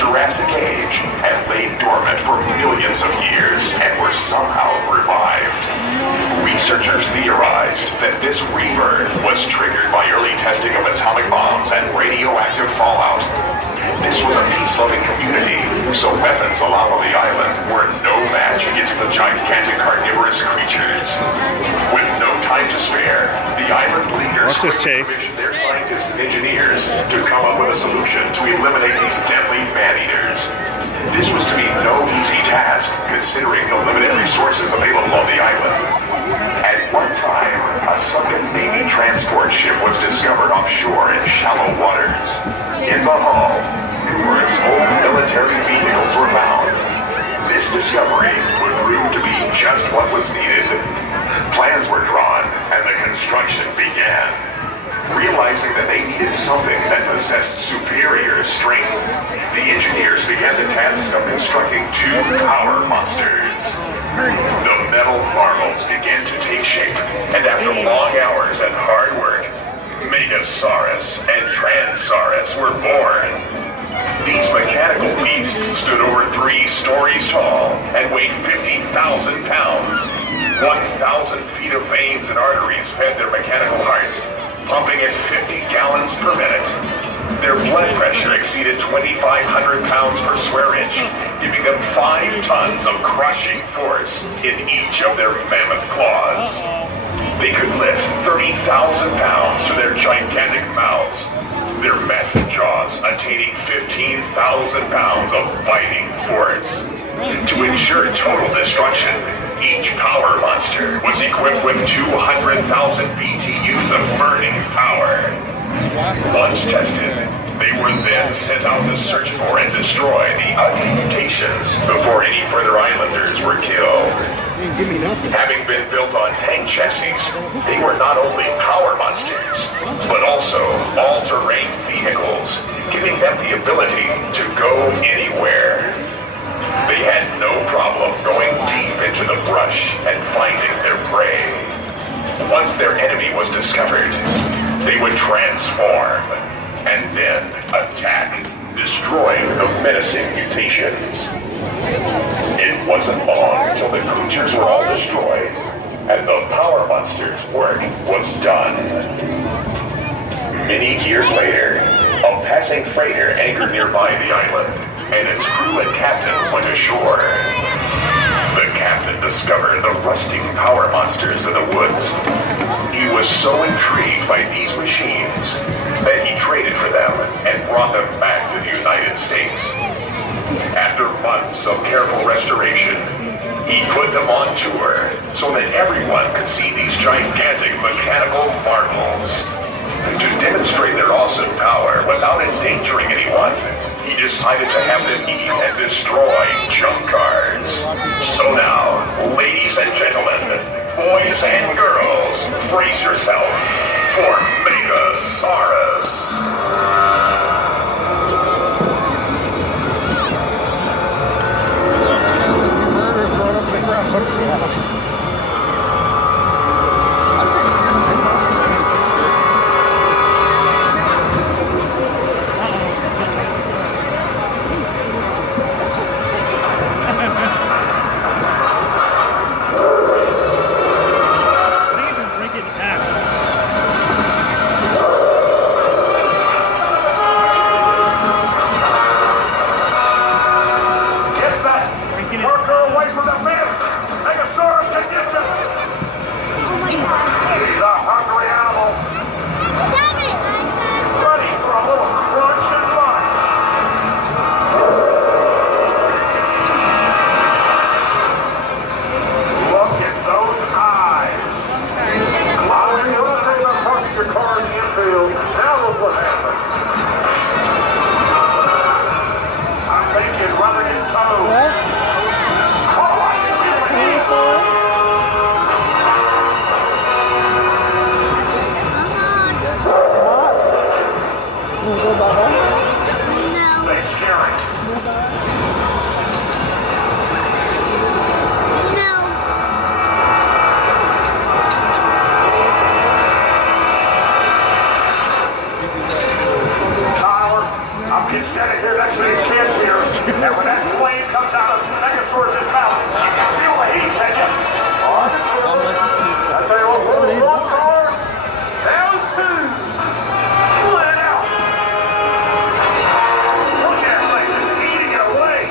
Jurassic Age and laid dormant for millions of years and were somehow revived. Researchers theorized that this rebirth was triggered by early testing of atomic bombs and radioactive fallout. This was a peace-loving community, so weapons allowed on the island were no match against the gigantic carnivorous creatures. With no time to spare, the island leaders commissioned their scientists and engineers to come up with a solution to eliminate these deadly man-eaters. This was to be no easy task, considering the limited resources available on the island. At one time, a sunken Navy transport ship was discovered offshore in shallow waters. In the hull, numerous old military vehicles were found. This discovery would prove to be just what was needed. Plans were drawn, and the construction began. Realizing that they needed something that possessed superior strength, the engineers began the task of constructing two power monsters. The metal marbles began to take shape, and after long hours and hard work, Megasaurus and Transaurus were born. These mechanical beasts stood over 3 stories tall and weighed 50,000 pounds. 1,000 feet of veins and arteries fed their mechanical hearts, pumping at 50 gallons per minute. Their blood pressure exceeded 2,500 pounds per square inch, giving them 5 tons of crushing force in each of their mammoth claws. They could lift 30,000 pounds to their gigantic mouths, their massive jaws attaining 15,000 pounds of biting force. To ensure total destruction, each power monster was equipped with 200,000 BTUs of burning power. Once tested, they were then sent out to search for and destroy the ugly mutations before any further islanders were killed. Having been built on tank chassis, they were not only power monsters, but also all-terrain vehicles, giving them the ability to go anywhere. They had no problem going deep into the brush and finding their prey. Once their enemy was discovered, they would transform and then attack, destroying the menacing mutations. It wasn't long until the creatures were all destroyed, and the power monster's work was done. Many years later, a passing freighter anchored nearby the island, and its crew and captain went ashore. The captain discovered the rusting power monsters in the woods. He was so intrigued by these machines that he traded for them and brought them back to the United States. After months of careful restoration, he put them on tour so that everyone could see these gigantic mechanical marvels. To demonstrate their awesome power without endangering anyone, he decided to have them eat and destroy junk cars. So now, ladies and gentlemen, boys and girls, brace yourself for Megasaurus. actually kids here. And when that flame comes out of Megasaurus' mouth, you can feel the heat, can you? I tell you what, we're one car. That was two. Let it out. Look at that thing, it's eating it away.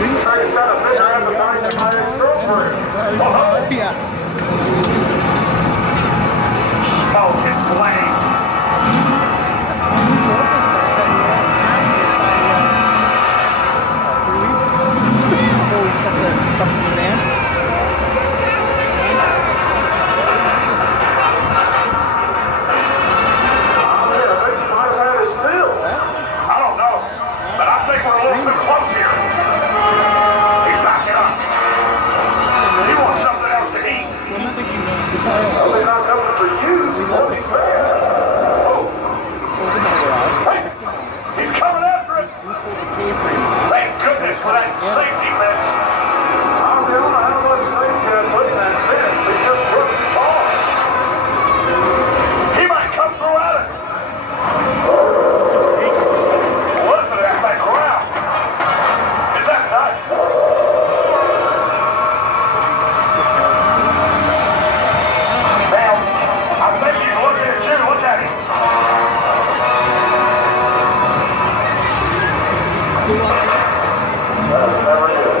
He's trying to figure out the time to find his girlfriend. Yeah. Smoke and flame. Stuff in the van. I don't know, but I think we're a little too close here. He's backing up. He wants something else to eat. Well, nothing you know. Well, they're not coming for you. Oh. Hey, he's coming after it. Thank goodness for that safety fence. I don't know how much safety I put in that fence. He just put it on. He might come through at it. Listen to that crowd. Is that nuts? Now, I think he's looking at you. Look at him. That's never good.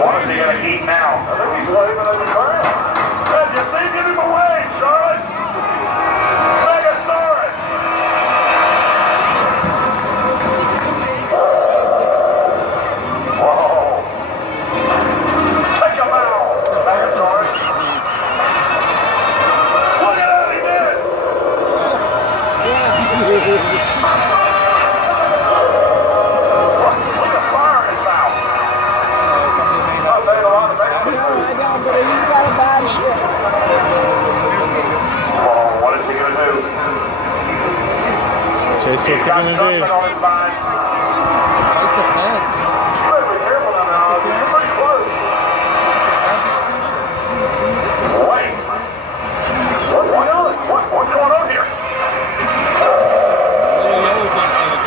What is he going to eat now? I think he's waving at the crowd. Hey, you see? Give him a wave, Charlotte. Megasaurus. Whoa. Take him out, Megasaurus. Look at what he did. Look at fire in his mouth. I'll say it a lot of things. I don't, but he's got a body. Oh, what is he going to do? Chase, what's he He's got gonna something do? on his mind. Fight the fence. You better be careful now. You're pretty close. Wait. What's going on here?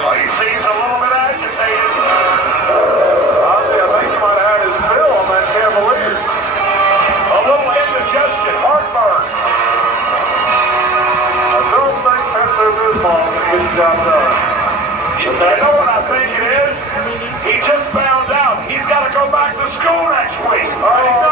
Oh, he seems a little bit agitated. Honestly, I think he might have had his fill on that Cavalier. A little indigestion, heartburn. I don't think that's this long to get the job done. But I know what I think it is. He just found out he's got to go back to school next week. Oh,